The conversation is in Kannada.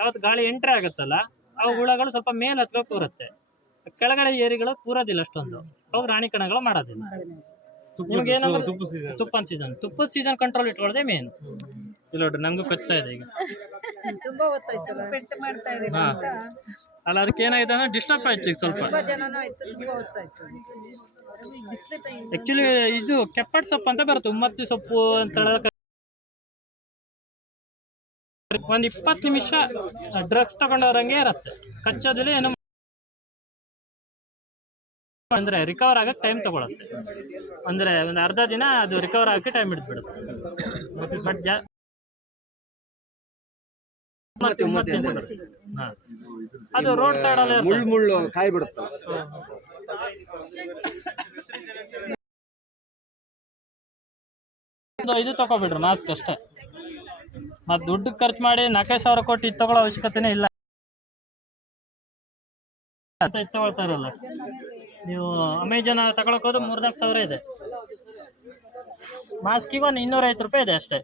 ಯಾವತ್ತು ಗಾಳಿ ಎಂಟ್ರಿ ಆಗುತ್ತಲ್ಲ ಅವು ಹುಳಗಳು ಸ್ವಲ್ಪ ಮೇಲೆ ಹತ್ಕೊ ಕೂರುತ್ತೆ. ಕೆಳಗಡೆ ಏರಿಗಳು ಕೂರೋದಿಲ್ಲ ಅಷ್ಟೊಂದು, ಅವು ರಾಣಿ ಕಣಗಳು ಮಾಡೋದಿಲ್ಲ. ನಿಮ್ಗೆ ಏನಂದ್ರೆ ತುಪ್ಪದ ಸೀಸನ್ ಕಂಟ್ರೋಲ್ ಇಟ್ಕೊಳ್ಳೋದೇ ಮೇನ್. ಇಲ್ಲ ನೋಡ್ರಿ ನಮಗೂ ಕಚ್ತಾ ಇದೆ ಈಗ. ತುಂಬಾ ಹೊತ್ತಾಯ್ತಲ್ಲ ಪೆಟ್ಟು ಮಾಡ್ತಾ ಇದೀನಿ ಅಂತ. ಅಲ್ಲ ಅದಕ್ಕೆ ಏನಾಗಿದೆ ಅಂದ್ರೆ ಡಿಸ್ಟರ್ಬ್ ಆಯ್ತು ಈಗ ಸ್ವಲ್ಪ. ತುಂಬಾ ಜನನೂ ಆಯ್ತು, ತುಂಬಾ ಹೊತ್ತಾಯ್ತು. ಬಿಸಿಲು ಟೈಮ್ ಆಕ್ಚುಲಿ ಇದು ಕೆಪ್ಪಟ್ ಸೊಪ್ಪು ಅಂತ ಬರುತ್ತೆ, ಉಮ್ಮತ್ತಿ ಸೊಪ್ಪು ಅಂತ ಒಂದ್ 20 ನಿಮಿಷ ಡ್ರಗ್ಸ್ ತಗೊಂಡವ್ರಂಗೆ ಇರತ್ತೆ, ಕಚ್ಚೋದಿಲ್ಲ ಏನು. ಅಂದ್ರೆ ರಿಕವರ್ ಆಗಕ್ಕೆ ಟೈಮ್ ತಗೊಳುತ್ತೆ, ಅಂದ್ರೆ ಒಂದು ಅರ್ಧ ದಿನ ಅದು ರಿಕವರ್ ಆಗಕ್ಕೆ ಟೈಮ್ ಹಿಡಿದ್ಬಿಡುತ್ತೆ. ಬಟ್ ಅದು ರೋಡ್ ಸೈಡ್ ಅಲ್ಲಿ ಮುಳ್ಳು ಕಾಯಿ ಬಿಡುತ್ತೆ. ಇದು ತಗೋಬಿಡ್ರಿ ಮಾಸ್ಕ್ ಅಷ್ಟೇ, ಮತ್ತೆ ದುಡ್ಡು ಖರ್ಚು ಮಾಡಿ 4,000 ಕೊಟ್ಟು ಇದು ತಗೊಳ್ಳೋ ಅವಶ್ಯಕತೆನೇ ಇಲ್ಲ ಅಂತ. ಇದು ತಗೊಳ್ತಾ ಇರಲ್ಲ ನೀವು, ಅಮೆಜಾನ್ ತಗೊಳಕ್ ಹೋದ್ರೆ 3-4 ಸಾವಿರ ಇದೆ ಮಾಸ್ಕ್, ಇವನ್ 250 ರೂಪಾಯಿ ಇದೆ ಅಷ್ಟೇ.